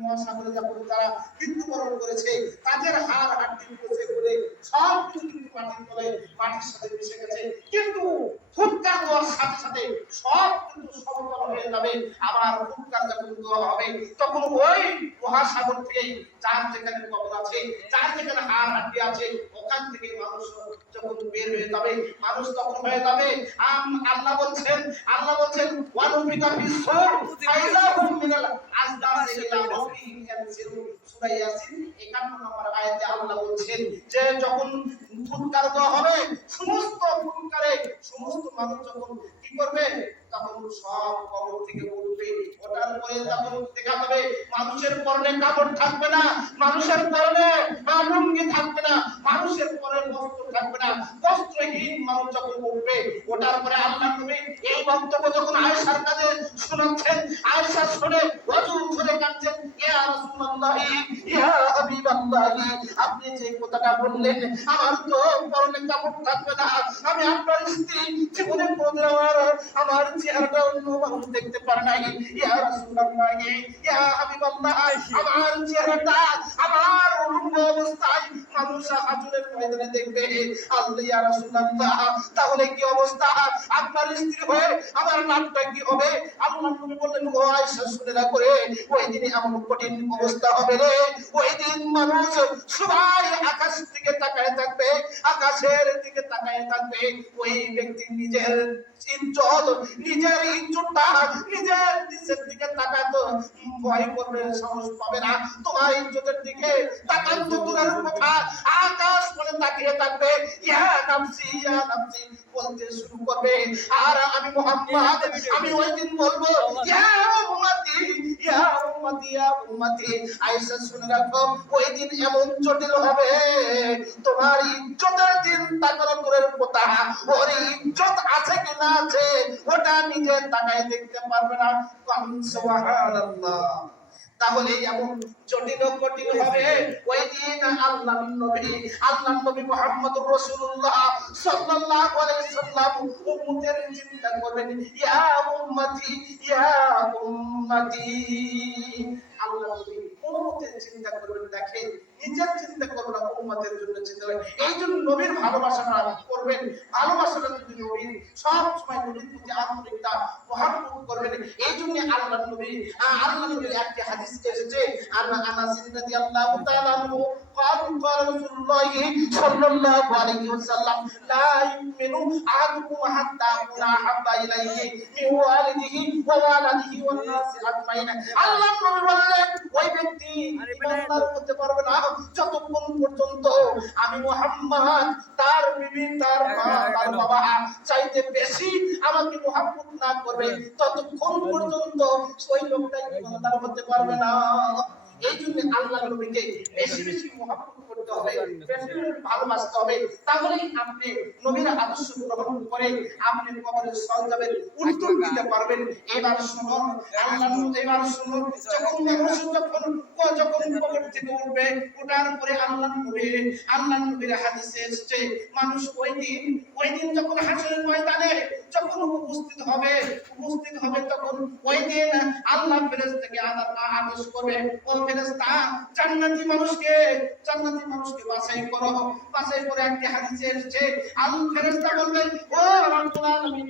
মহাসাগরে যখন তারা মৃত্যুবরণ করেছে তাদের হাড় হাড্ডি পচে করে সব কিছু মাটির তলে মাটির সাথে মিশে গেছে, কিন্তু ফুৎকার দেওয়ার সাথে সাথে সব কিন্তু সমতল হয়ে যাবে। আবার ফুৎকার যখন দেওয়া হবে তখন ওই মহাসাগর থেকে যার যেখানে কবর আছে, যার যেখানে হাড় হাড্ডি আছে, ওখান থেকে মানুষ যখন বের হয়ে যাবে, মানুষ তখন হয়ে যাবে। আল্লাহ বলছেন ওয়ানুফিকা ফিস-সূর ফাইযাহুম মিনাল আজদাসি ইলা রাব্বিহিম ইয়ানসিরুন। সূরা ইয়াসিন 51 নম্বর আয়াতে আল্লাহ বলছেন যে যখন ফুৎকার দেওয়া হবে, সমস্ত ফুৎকারে সমস্ত মানুষ যখন কি করবে, তখন সব কবর থেকে উঠবে। ওটার পরে যখন দেখা যাবে মানুষের পরনে কাপড় থাকবে না, মানুষের পরনে লুঙ্গি থাকবে না, মানুষের পরনে বস্ত্র থাকবে না, বস্ত্রহীন মানুষ যখন উঠবে, ওটার পরে আল্লাহ নবী এই বক্তব্য যখন আয়েশার কাছে শোনাচ্ছেন, আয়েশা শুনে ওযু ধরে কাঁদছেন, ইয়া রাসূলুল্লাহ ইয়া হাবিবাল্লাহ, আপনি যে কথাটা বললেন আমার তো পরনে কাপড় থাকবে না, আমি আপনার স্ত্রী, জীবনে কোনদিন আমার চেহারাটা অন্য মানুষ দেখতে পারে নাই, ইয়া রাসূলুল্লাহ ইয়া হাবিবাল্লাহ, আমার চেহারাটা আমার উলঙ্গ অবস্থায় মানুষ হাজুরের ময়দানে দেখবে। আল্লাহ ইয়া রাসূলুল্লাহ, তাহলে কি অবস্থা আপনার স্ত্রী হয়ে আমার নামটা কি হবে? আল্লাহ নবী বললেন, ও আয়েশা শুনে না করে, ওই দিন এমন কঠিন অবস্থা হবে রে, ওই দিন মানুষ সবাই আকাশের দিকে তাকায় থাকবে, আকাশের দিকে তাকায় থাকবে। ওই ব্যক্তি নিজের ইজ্জত, নিজের ইজ্জতটা নিজের নিচের দিকে তাকাতো ভয় করবে, সাহস পাবে না। তোমার ইজ্জতের দিকে তাকান তো দূরের কথা, আকাশ বলে তাকিয়ে থাকবে, ইয়া নাফসি ইয়া নাফসি বলতে শুরু করবে। আর আমি মুহাম্মদ, আমি ওই দিন বলবো, ইয়া উম্মতি ইয়া উম্মতি ইয়া উম্মতি। আয়েশা শুনে রাখো, ওই দিন এমন জটিল হবে, তোমার ইজ্জতের দিন তাকানো দূরের কথা, ওর ইজ্জত আছে কি না আছে ওটা নিজে তাকায় দেখতে পারবে না। সুবহানাল্লাহ। তাহলে এমন জটিল কঠিন হবে ওই দিন আল্লাহর নবী মুহাম্মদুর রাসূলুল্লাহ সাল্লাল্লাহু আলাইহি সাল্লাম উম্মতের চিন্তা করবেন, ইয়া উম্মতি ইয়া উম্মতি। আল্লাহর নবী উম্মতের চিন্তা করবেন, দেখেন নিজের চিন্তা করবেন না, উম্মতের জন্য চিন্তা করবেন। এইজন্য নবীর ভালোবাসাটা করবেন, ভালোবাসাটা যদি নবীর সব সময় নবীর প্রতি আন্তরিকতা মহব্বত করবেন। এইজন্য আল্লাহর নবীর একটি হাদিস এসেছে, আনাস রাদিয়াল্লাহু তাআলা আনহু قال رسول الله صلى الله عليه وسلم لا يؤمن أحدكم حتى أكون أحب إليه من والده وولده والناس أجمعين। আল্লাহ নবী বললেন, ওই ব্যক্তি ঈমানদার হতে পারবে না যতক্ষণ পর্যন্ত আমি মুহাম্মদ তার বিবি, তার মা, তার বাবা চাইতে বেশি আমাকে মুহাব্বত না করবে, ততক্ষণ পর্যন্ত ওই লোকটা ঈমানদার হতে পারবে না। এই জন্য আল্লাহ নবীকে বেশি বেশি মহব্বত করতে হবে, বেশি বেশি ভালোবাসতে হবে। তাহলেই আপনি নবীর আদর্শ গ্রহণ করে আপনি কবরের সওয়াবের উত্তর দিতে পারবেন। এবার শুনুন, এবার শুনুন, যখন কবর থেকে উঠবে, ওঠার পরে আল্লাহ নবীর হাদিসে এসেছে, মানুষ ওই দিন যখন হাসরের ময়দানে যখন উপস্থিত হবে তখন ওই দিন আল্লাহ ফেরেশতাকে আদেশ করবে, ও ফেরেশতা জান্নাতি মানুষকে বাছাই করে একটি হাদিসে এসেছে, আল্লাহ ফেরেশতা বলবেন, ও রাব্বুল আলামিন,